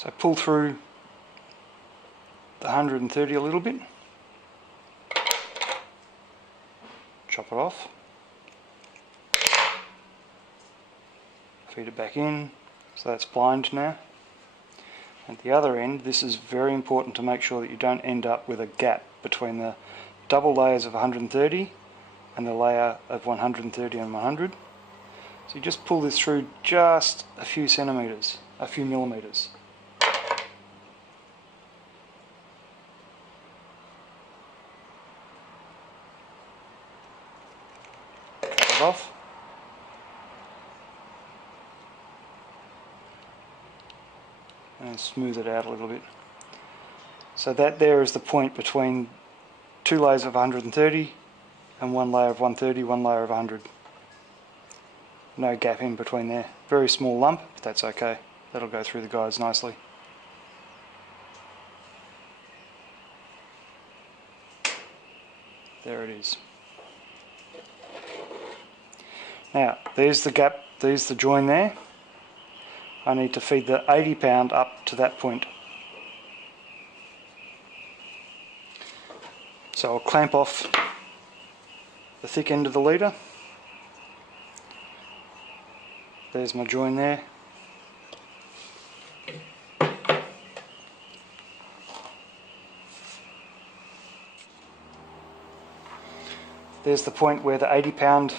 So pull through the 130 a little bit, chop it off, feed it back in, so that's blind now. At the other end, this is very important to make sure that you don't end up with a gap between the double layers of 130 and the layer of 130 and 100. So you just pull this through just a few centimetres, a few millimetres. Cut it off. And smooth it out a little bit. So that there is the point between two layers of 130 and one layer of 130, one layer of 100. No gap in between there. Very small lump, but that's okay. That'll go through the guides nicely. There it is. Now, there's the gap, there's the join there. I need to feed the 80 pound up to that point. So I'll clamp off the thick end of the leader. There's my join there. There's the point where the 80 pound,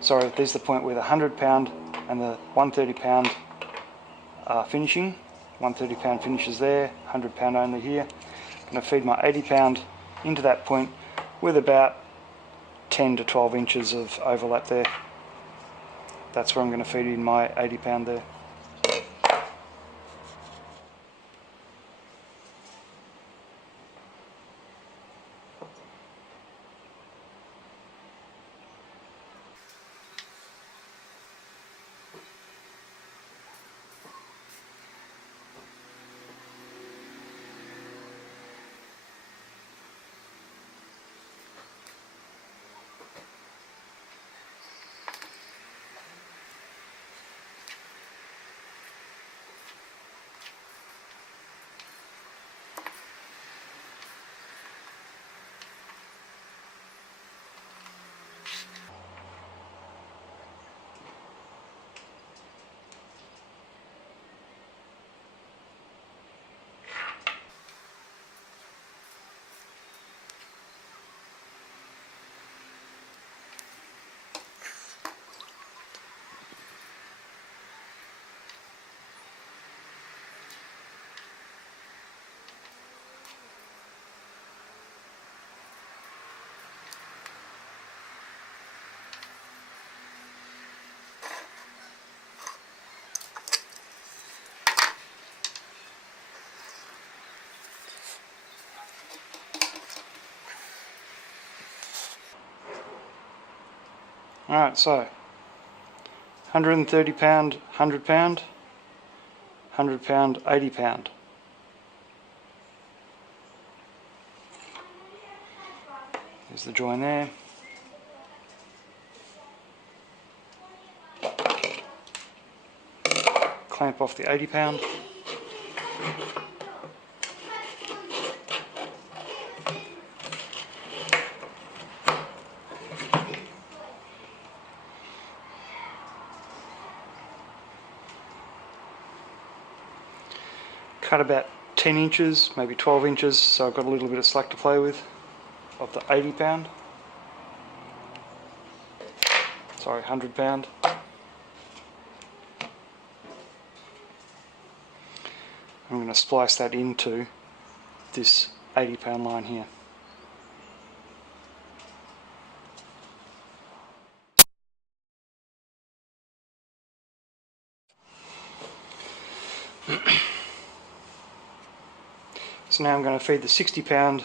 sorry, there's the point where the 100 pound and the 130 pound are finishing. 130 pound finishes there, 100 pound only here. I'm going to feed my 80 pound into that point with about 10 to 12 inches of overlap there. That's where I'm going to feed in my 80 pound there. Alright, so 130 pound, 100 pound, 100 pound, 80 pound. There's the join there. Clamp off the 80 pound. Cut about 10 inches, maybe 12 inches, so I've got a little bit of slack to play with of the 80 pound. Sorry, 100 pound. I'm going to splice that into this 80 pound line here. So now I'm going to feed the 60 pound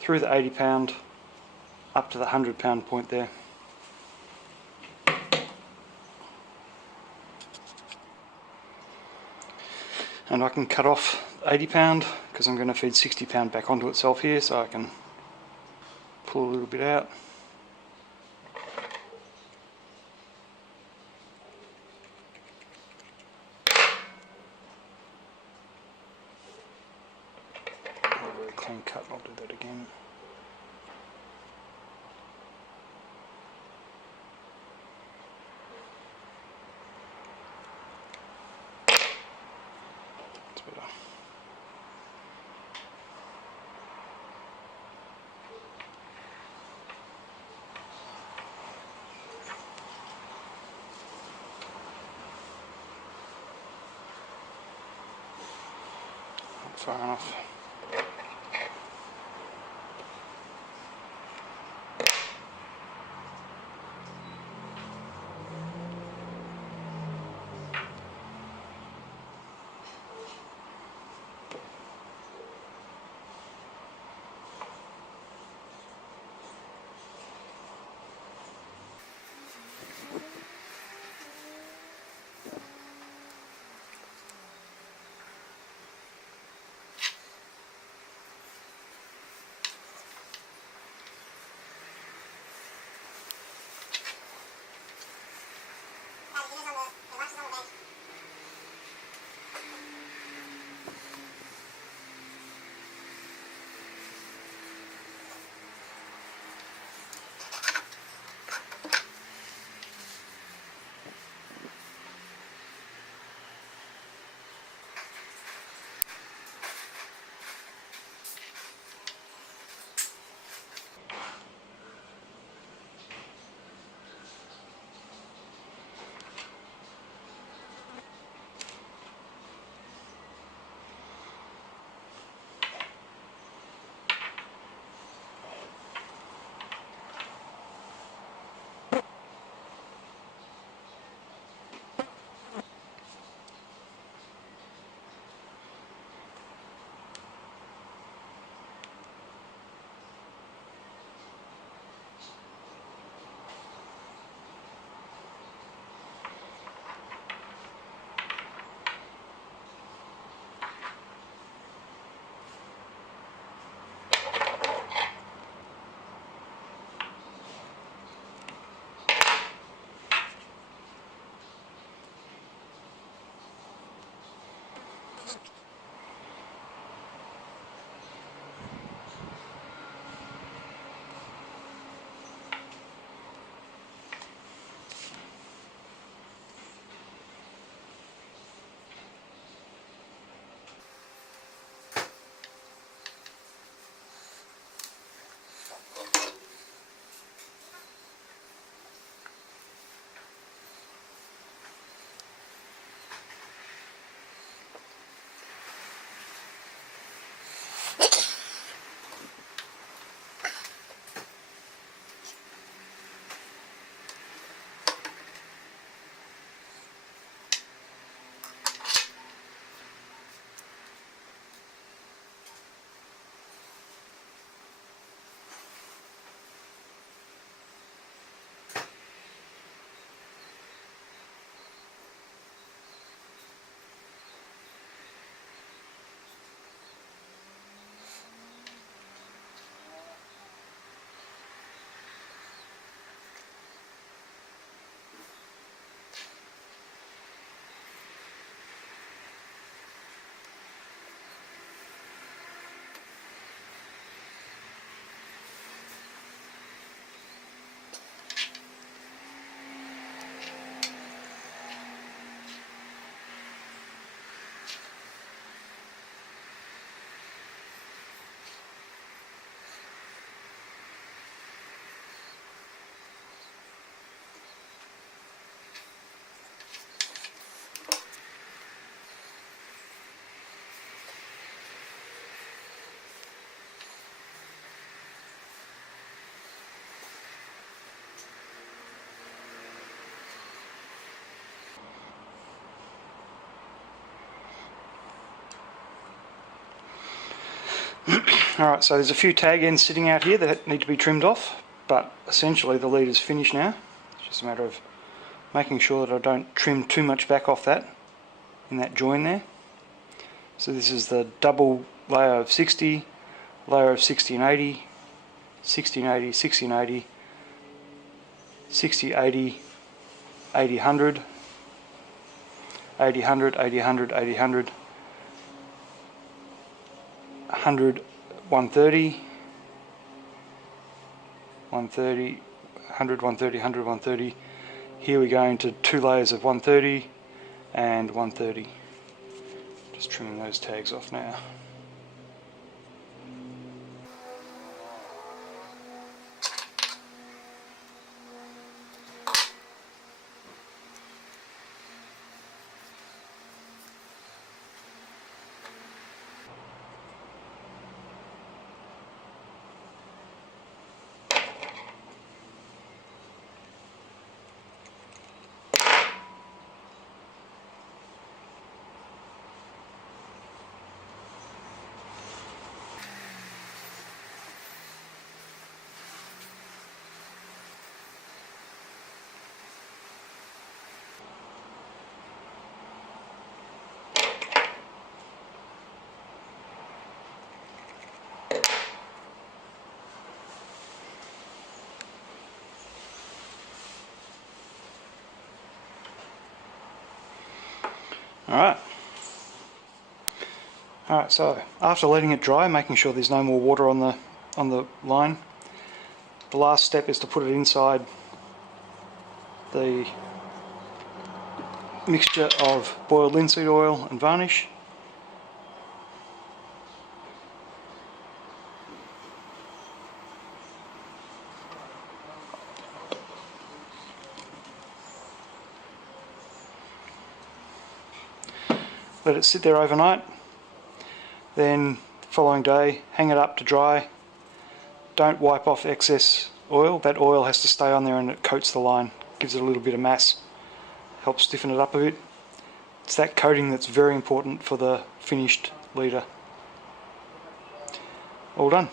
through the 80 pound up to the 100 pound point there. And I can cut off 80 pound because I'm going to feed 60 pound back onto itself here, so I can pull a little bit out. clean cut, I'll do that again. It's better. Not far enough. Alright, so there's a few tag ends sitting out here that need to be trimmed off, but essentially the lead is finished now. It's just a matter of making sure that I don't trim too much back off that, in that join there. So this is the double layer of 60, layer of 60 and 80, 60 and 80, 60 and 80, 60, 80, 80, 100, 80, 100, 80, 100, 80, 100, 100, 130, 130, 100, 130, 100, 130. Here we go into 2 layers of 130 and 130. Just trimming those tags off now. Alright, so after letting it dry, making sure there's no more water on the line, the last step is to put it inside the mixture of boiled linseed oil and varnish. Let it sit there overnight. Then the following day, hang it up to dry. Don't wipe off excess oil. That oil has to stay on there and it coats the line, gives it a little bit of mass, helps stiffen it up a bit. It's that coating that's very important for the finished leader. All done.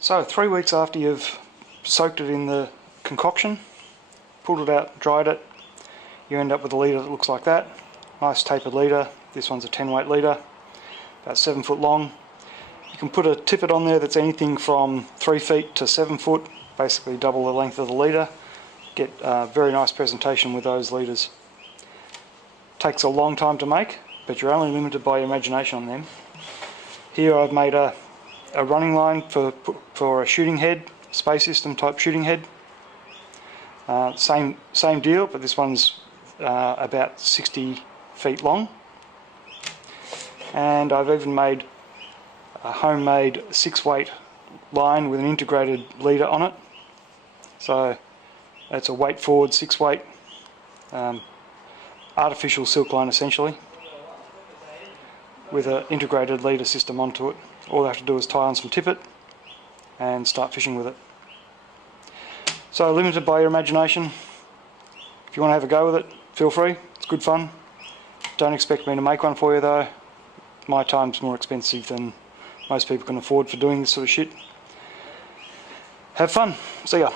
So 3 weeks after you've soaked it in the concoction, pulled it out, dried it, you end up with a leader that looks like that. Nice tapered leader. This one's a 10 weight leader, about 7 foot long. You can put a tippet on there that's anything from 3 feet to 7 foot, basically double the length of the leader. Get a very nice presentation with those leaders. Takes a long time to make, but you're only limited by your imagination on them. Here I've made a running line for a shooting head, space system type shooting head. Same deal, but this one's about 60 feet long. And I've even made a homemade 6 weight line with an integrated leader on it. So it's a weight forward 6 weight artificial silk line essentially, with an integrated leader system onto it. All I have to do is tie on some tippet and start fishing with it. So limited by your imagination. If you want to have a go with it, feel free. It's good fun. Don't expect me to make one for you though. My time's more expensive than most people can afford for doing this sort of shit. Have fun. See ya.